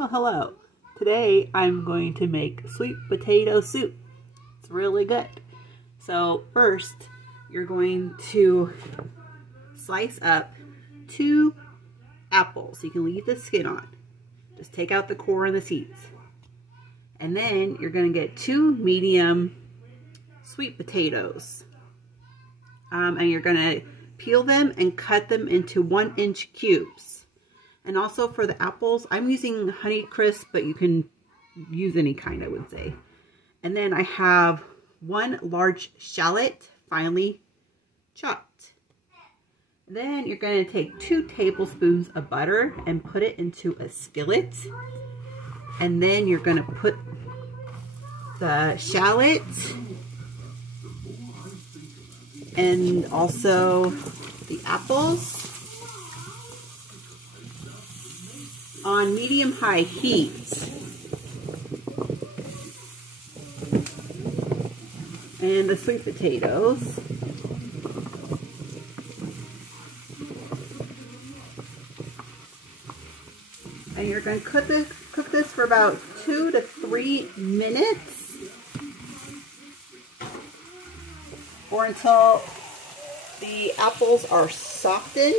Oh, hello. Today I'm going to make sweet potato soup. It's really good. So first, you're going to slice up 2 apples. You can leave the skin on. Just take out the core and the seeds. And then you're going to get 2 medium sweet potatoes. And you're going to peel them and cut them into 1-inch cubes. And also for the apples, I'm using honeycrisp, but you can use any kind, I would say. And then I have 1 large shallot, finely chopped. Then you're going to take 2 tablespoons of butter and put it into a skillet. And then you're going to put the shallot and also the apples on medium-high heat. And the sweet potatoes. And you're going to cook this for about 2 to 3 minutes, or until the apples are softened.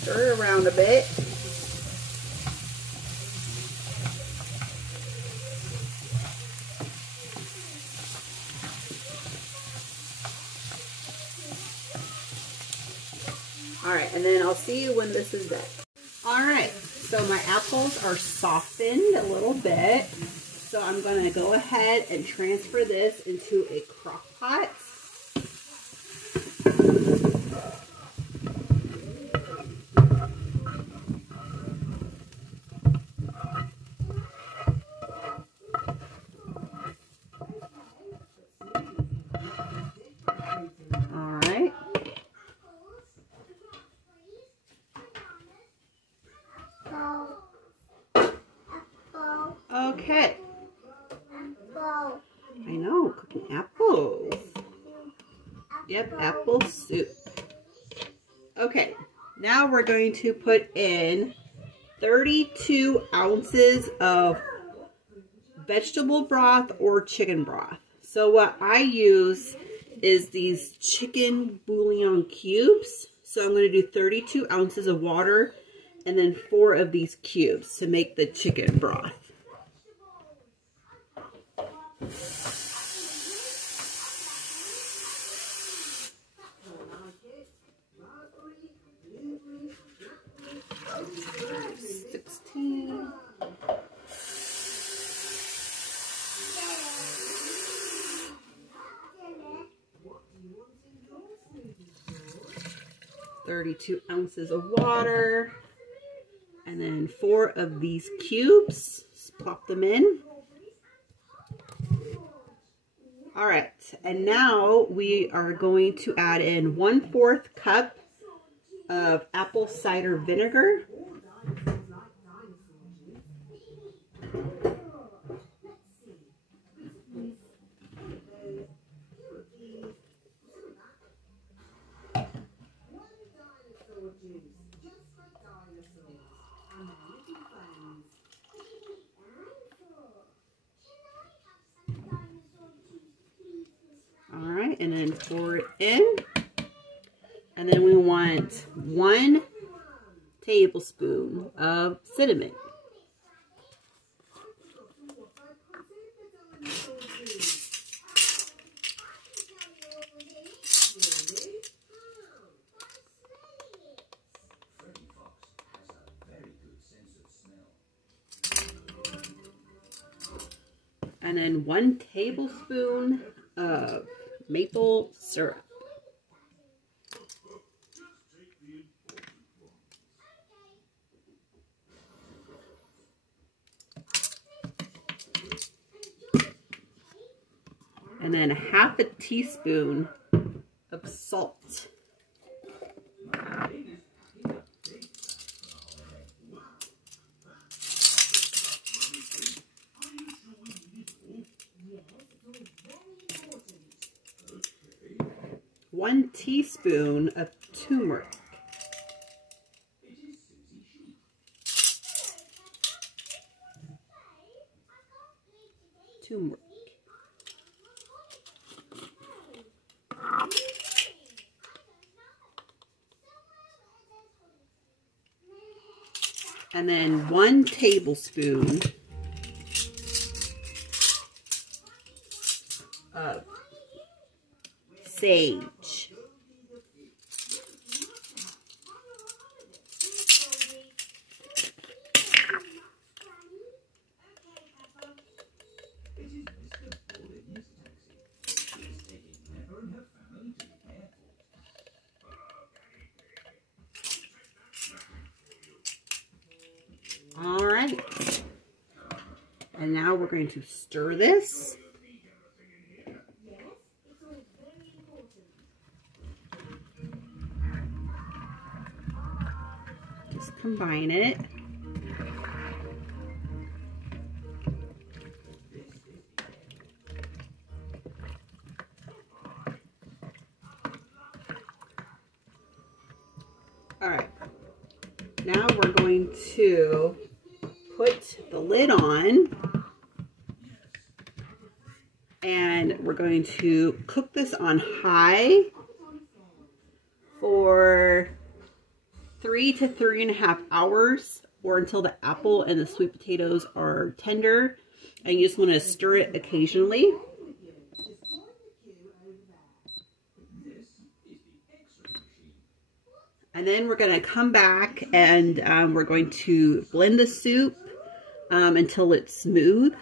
Stir it around a bit. Alright, and then I'll see you when this is done. Alright, so my apples are softened a little bit. So I'm going to go ahead and transfer this into a crock pot. Alright. Okay. I know, cooking apples. Yep, apple soup. Okay, now we're going to put in 32 ounces of vegetable broth or chicken broth. So what I use is these chicken bouillon cubes. So I'm going to do 32 ounces of water and then 4 of these cubes to make the chicken broth. $32 ounces of water, and then 4 of these cubes. Just plop them in. All right, and now we are going to add in 1/4 cup of apple cider vinegar. All right, and then pour it in. And then we want 1 tablespoon of cinnamon. And then 1 tablespoon of maple syrup. And then 1/2 teaspoon of salt. 1 teaspoon of turmeric. And then 1 tablespoon of sage. All right, and now we're going to stir this. Just combine it. All right, now we're going to put the lid on, and we're going to cook this on high for 3 to 3.5 hours, or until the apple and the sweet potatoes are tender, and you just want to stir it occasionally. And then we're going to come back and we're going to blend the soup until it's smooth,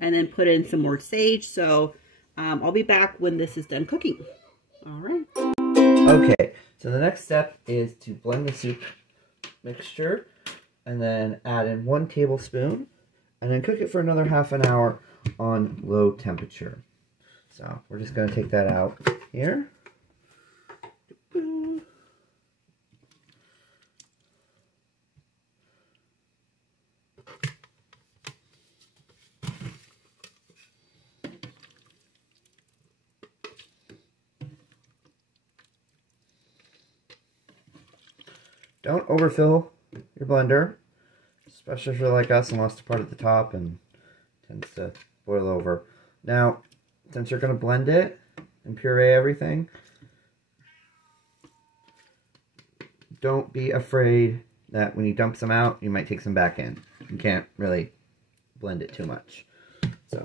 and then put in some more sage. So I'll be back when this is done cooking. All right. Okay, so the next step is to blend the soup mixture and then add in 1 tablespoon and then cook it for another half an hour on low temperature. So we're just going to take that out here. Don't overfill your blender, especially if you're like us and lost a part at the top and tends to boil over. Now, since you're going to blend it and puree everything, don't be afraid that when you dump some out, you might take some back in. You can't really blend it too much. So,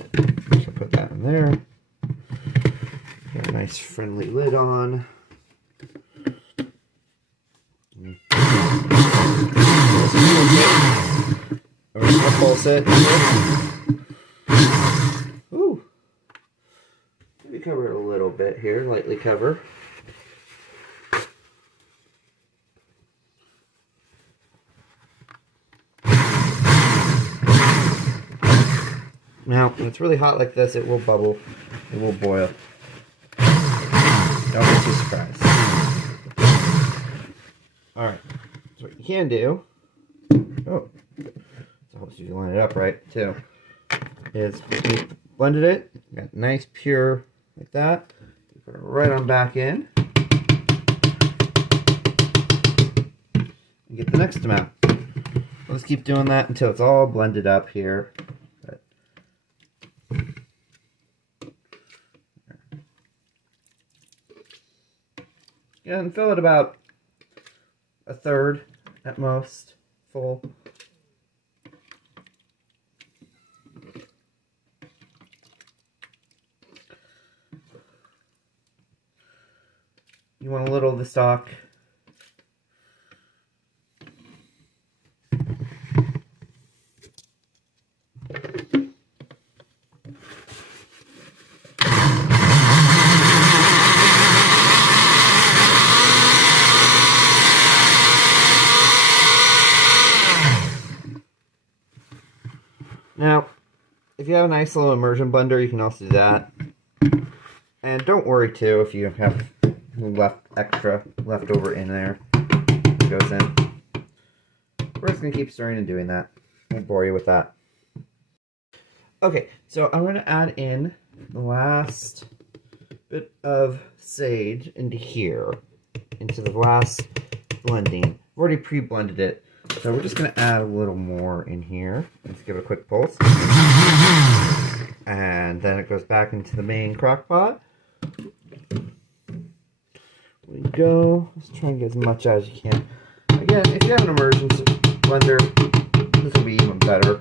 just put that in there. Get a nice friendly lid on. We're going to pulse it. Ooh. Maybe cover it a little bit here, lightly cover. Now, when it's really hot like this, it will bubble, it will boil. Don't be too surprised. Alright, so what you can do, oh, so helps you line it up right too, is you blended it, got nice pure like that, you put it right on back in, and get the next amount. Let's keep doing that until it's all blended up here. Yeah, and fill it about 1/3 at most full. You want a little of the stock. Now, if you have a nice little immersion blender, you can also do that. And don't worry too if you have leftover in there. It goes in. We're just gonna keep stirring and doing that. I won't bore you with that. Okay, so I'm gonna add in the last bit of sage into here, into the last blending. I've already pre-blended it, so we're just going to add a little more in here. Let's give it a quick pulse. And then it goes back into the main crock pot. We go. Let's try and get as much as you can. Again, if you have an emergency blender, this will be even better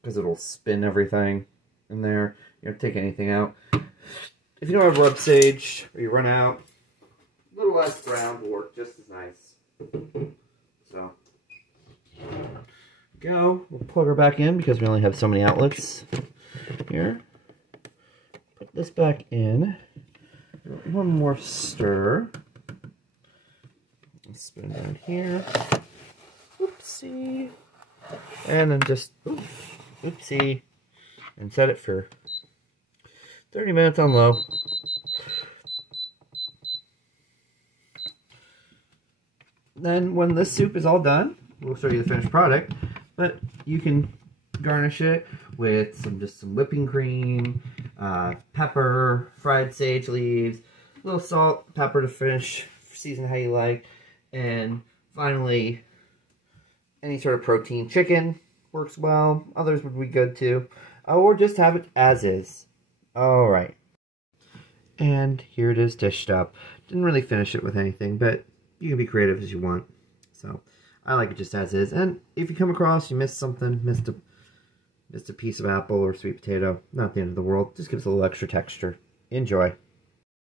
because it'll spin everything in there. You don't take anything out. If you don't have rub sage or you run out, a little less ground will work just as nice. So, go. We'll plug her back in because we only have so many outlets here. Put this back in. One more stir. Spin down here. Oopsie. And then just, oopsie. And set it for 30 minutes on low. Then when this soup is all done, we'll show you the finished product, but you can garnish it with just some whipping cream, pepper, fried sage leaves, a little salt, pepper to finish, season how you like, and finally, any sort of protein. Chicken works well, others would be good too, or just have it as is. Alright, and here it is dished up. Didn't really finish it with anything, but you can be creative as you want. So, I like it just as is, and if you come across, you missed something, missed a piece of apple or sweet potato, not the end of the world, just gives it a little extra texture. Enjoy.